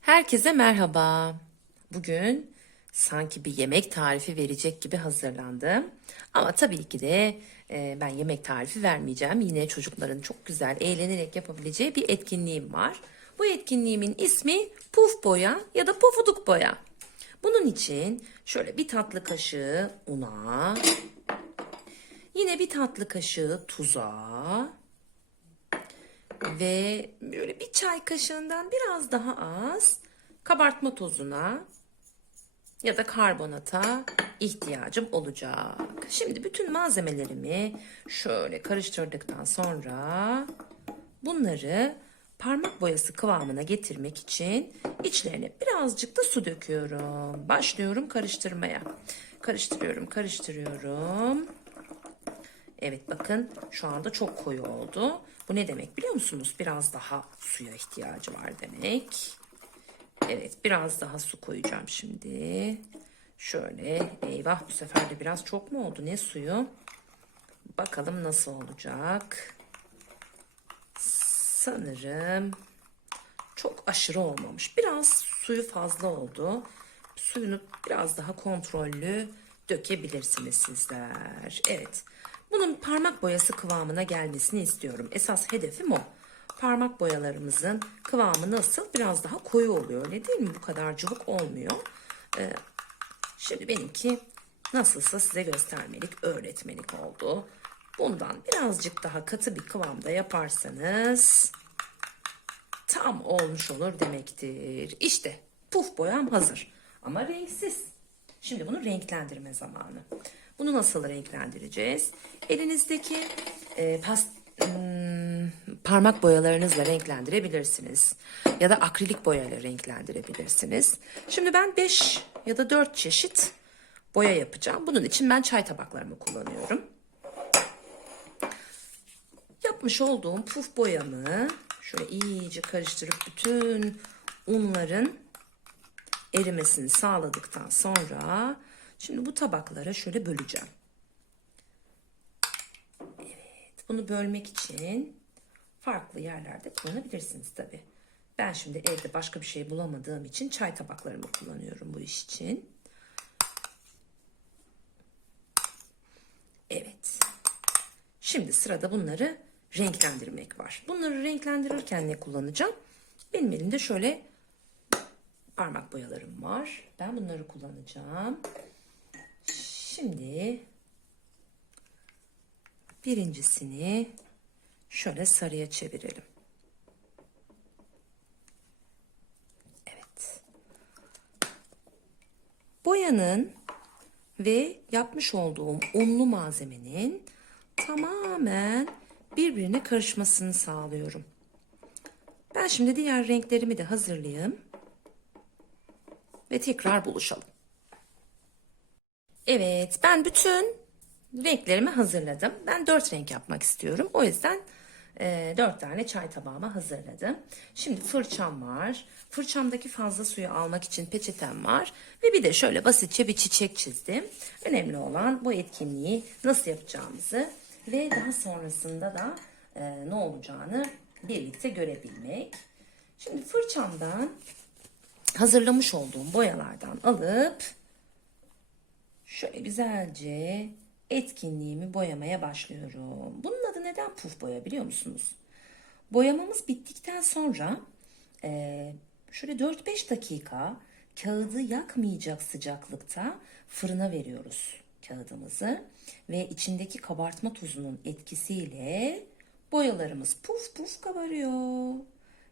Herkese merhaba. Bugün sanki bir yemek tarifi verecek gibi hazırlandım. Ama tabii ki de e, ben yemek tarifi vermeyeceğim. Yine çocukların çok güzel eğlenerek yapabileceği bir etkinliğim var. Bu etkinliğimin ismi puf boya ya da pufuduk boya. Bunun için şöyle bir tatlı kaşığı una, yine bir tatlı kaşığı tuza, ve böyle bir çay kaşığından biraz daha az kabartma tozuna ya da karbonata ihtiyacım olacak. Şimdi bütün malzemelerimi şöyle karıştırdıktan sonra bunları parmak boyası kıvamına getirmek için içlerine birazcık da su döküyorum. Başlıyorum karıştırmaya. Karıştırıyorum, karıştırıyorum. Evet bakın şu anda çok koyu oldu. Bu ne demek biliyor musunuz? Biraz daha suya ihtiyacı var demek. Evet biraz daha su koyacağım şimdi. Şöyle eyvah bu sefer de biraz çok mu oldu? Ne suyu? Bakalım nasıl olacak. Sanırım çok aşırı olmamış. Biraz suyu fazla oldu. Suyunu biraz daha kontrollü dökebilirsiniz sizler. Evet. Bunun parmak boyası kıvamına gelmesini istiyorum. Esas hedefim o. Parmak boyalarımızın kıvamı nasıl? Biraz daha koyu oluyor öyle değil mi? Bu kadar cıvık olmuyor. Ee, şimdi benimki nasılsa size göstermelik, öğretmelik oldu. Bundan birazcık daha katı bir kıvamda yaparsanız tam olmuş olur demektir. İşte puf boyam hazır ama renksiz. Şimdi bunu renklendirme zamanı. Bunu nasıl renklendireceğiz? Elinizdeki e, pas, hmm, parmak boyalarınızla renklendirebilirsiniz. Ya da akrilik boyayla renklendirebilirsiniz. Şimdi ben 5 ya da 4 çeşit boya yapacağım. Bunun için ben çay tabaklarımı kullanıyorum. Yapmış olduğum puf boyamı şöyle iyice karıştırıp bütün unların erimesini sağladıktan sonra şimdi bu tabaklara şöyle böleceğim. Evet, bunu bölmek için farklı yerlerde kullanabilirsiniz tabi. Ben şimdi evde başka bir şey bulamadığım için çay tabaklarımı kullanıyorum bu iş için. Evet. Şimdi sırada bunları renklendirmek var. Bunları renklendirirken ne kullanacağım? Benim elimde şöyle parmak boyalarım var. Ben bunları kullanacağım. Şimdi birincisini şöyle sarıya çevirelim. Evet. Boyanın ve yapmış olduğum unlu malzemenin tamamen birbirine karışmasını sağlıyorum. Ben şimdi diğer renklerimi de hazırlayayım ve tekrar buluşalım. Evet, ben bütün renklerimi hazırladım. Ben dört renk yapmak istiyorum. O yüzden e, dört tane çay tabağımı hazırladım. Şimdi fırçam var. Fırçamdaki fazla suyu almak için peçetem var. Ve bir de şöyle basitçe bir çiçek çizdim. Önemli olan bu etkinliği nasıl yapacağımızı ve daha sonrasında da e, ne olacağını birlikte görebilmek. Şimdi fırçamdan hazırlamış olduğum boyalardan alıp şöyle güzelce etkinliğimi boyamaya başlıyorum. Bunun adı neden puf boya biliyor musunuz? Boyamamız bittikten sonra e, şöyle 4-5 dakika kağıdı yakmayacak sıcaklıkta fırına veriyoruz kağıdımızı ve içindeki kabartma tuzunun etkisiyle boyalarımız puf puf kabarıyor.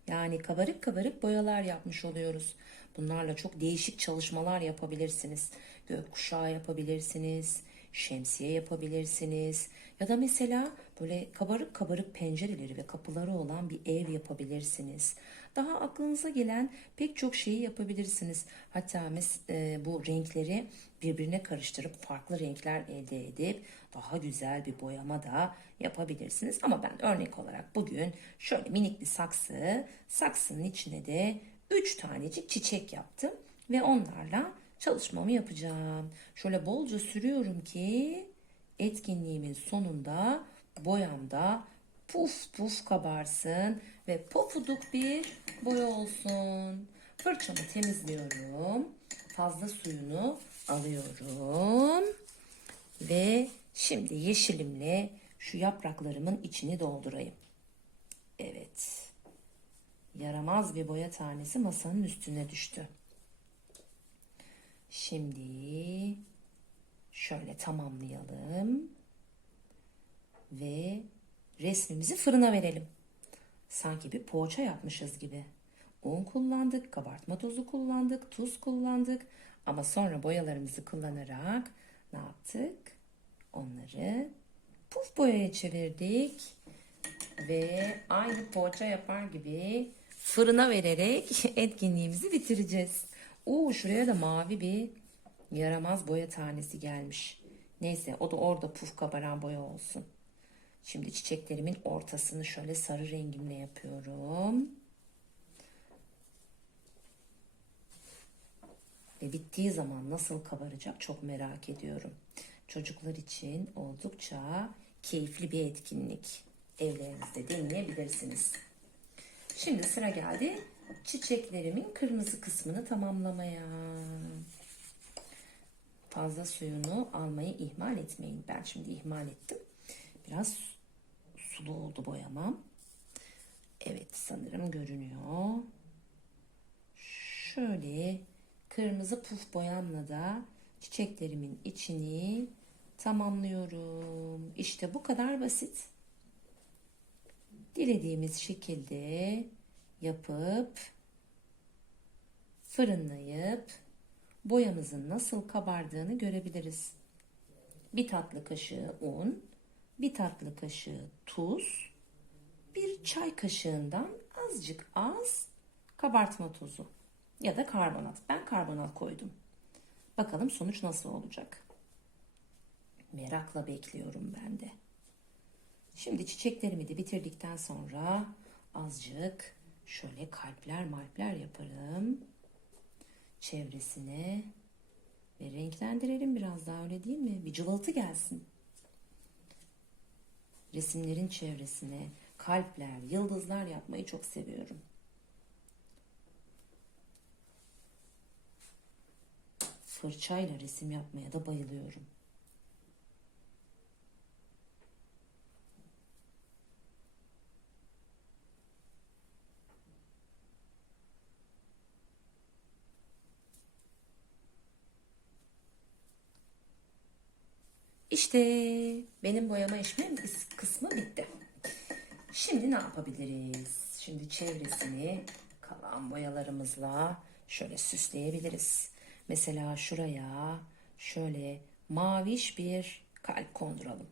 Yani kabarık kabarık boyalar yapmış oluyoruz. Bunlarla çok değişik çalışmalar yapabilirsiniz. Gökkuşağı yapabilirsiniz, şemsiye yapabilirsiniz. Ya da mesela böyle kabarık kabarık pencereleri ve kapıları olan bir ev yapabilirsiniz. Daha aklınıza gelen pek çok şeyi yapabilirsiniz. Hatta e, bu renkleri birbirine karıştırıp farklı renkler elde edip daha güzel bir boyama da yapabilirsiniz. Ama ben örnek olarak bugün şöyle minik bir saksı, saksının içine de 3 tanecik çiçek yaptım ve onlarla çalışmamı yapacağım. Şöyle bolca sürüyorum ki etkinliğimin sonunda boyamda puf puf kabarsın ve pofuduk bir boya olsun. Fırçamı temizliyorum. Fazla suyunu alıyorum. Ve şimdi yeşilimle şu yapraklarımın içini doldurayım. Yaramaz bir boya tanesi masanın üstüne düştü. Şimdi şöyle tamamlayalım ve resmimizi fırına verelim. Sanki bir poğaça yapmışız gibi. Un kullandık, kabartma tozu kullandık, tuz kullandık ama sonra boyalarımızı kullanarak ne yaptık? Onları puf boyaya çevirdik ve aynı poğaça yapar gibi fırına vererek etkinliğimizi bitireceğiz. Oo şuraya da mavi bir yaramaz boya tanesi gelmiş. Neyse o da orada puf kabaran boya olsun. Şimdi çiçeklerimin ortasını şöyle sarı rengimle yapıyorum. Ve bittiği zaman nasıl kabaracak çok merak ediyorum. Çocuklar için oldukça keyifli bir etkinlik. Evlerinizde deneyebilirsiniz. Şimdi sıra geldi çiçeklerimin kırmızı kısmını tamamlamaya. Fazla suyunu almayı ihmal etmeyin. Ben şimdi ihmal ettim. Biraz sulu oldu boyamam. Evet sanırım görünüyor. Şöyle kırmızı puf boyamla da çiçeklerimin içini tamamlıyorum. İşte bu kadar basit. Dilediğimiz şekilde yapıp fırınlayıp boyamızın nasıl kabardığını görebiliriz. Bir tatlı kaşığı un, bir tatlı kaşığı tuz, bir çay kaşığından azıcık az kabartma tozu ya da karbonat. Ben karbonat koydum. Bakalım sonuç nasıl olacak. Merakla bekliyorum ben de. Şimdi çiçeklerimi de bitirdikten sonra azıcık şöyle kalpler malpler yaparım. Çevresine ve renklendirelim biraz daha öyle değil mi? Bir cıvıltı gelsin. Resimlerin çevresine kalpler, yıldızlar yapmayı çok seviyorum. Fırçayla resim yapmaya da bayılıyorum. İşte benim boyama işimin kısmı bitti. Şimdi ne yapabiliriz? Şimdi çevresini kalan boyalarımızla şöyle süsleyebiliriz. Mesela şuraya şöyle maviş bir kalp konduralım.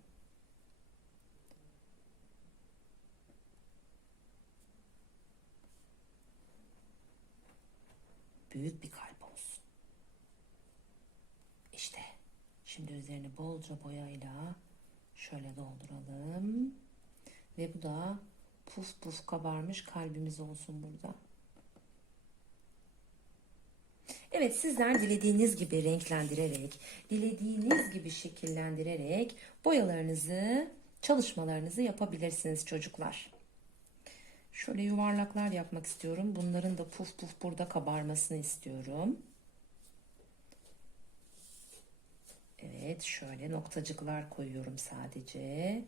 Büyük bir kalp olsun. İşte şimdi üzerine bolca boyayla şöyle dolduralım. Ve bu da puf puf kabarmış kalbimiz olsun burada. Evet sizler dilediğiniz gibi renklendirerek, dilediğiniz gibi şekillendirerek boyalarınızı, çalışmalarınızı yapabilirsiniz çocuklar. Şöyle yuvarlaklar yapmak istiyorum. Bunların da puf puf burada kabarmasını istiyorum. Evet şöyle noktacıklar koyuyorum sadece.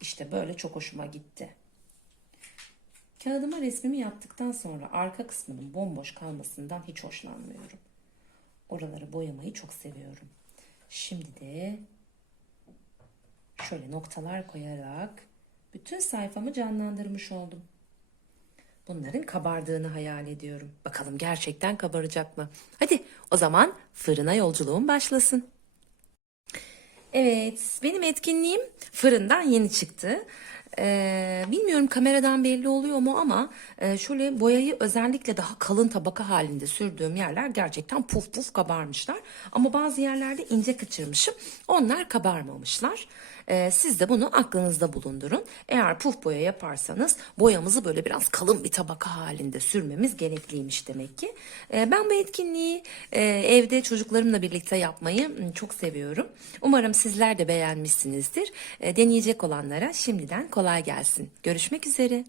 İşte böyle çok hoşuma gitti. Kağıdıma resmimi yaptıktan sonra arka kısmının bomboş kalmasından hiç hoşlanmıyorum. Oraları boyamayı çok seviyorum. Şimdi de şöyle noktalar koyarak bütün sayfamı canlandırmış oldum. Bunların kabardığını hayal ediyorum. Bakalım gerçekten kabaracak mı? Hadi o zaman fırına yolculuğum başlasın. Evet, benim etkinliğim fırından yeni çıktı. Ee, bilmiyorum kameradan belli oluyor mu ama e, şöyle boyayı özellikle daha kalın tabaka halinde sürdüğüm yerler gerçekten puf puf kabarmışlar. Ama bazı yerlerde ince kaçırmışım. Onlar kabarmamışlar. Ee, siz de bunu aklınızda bulundurun. Eğer puf boya yaparsanız boyamızı böyle biraz kalın bir tabaka halinde sürmemiz gerekliymiş demek ki. Ee, ben bu etkinliği e, evde çocuklarımla birlikte yapmayı m, çok seviyorum. Umarım sizler de beğenmişsinizdir. Ee, deneyecek olanlara şimdiden kolay gelsin. Görüşmek üzere.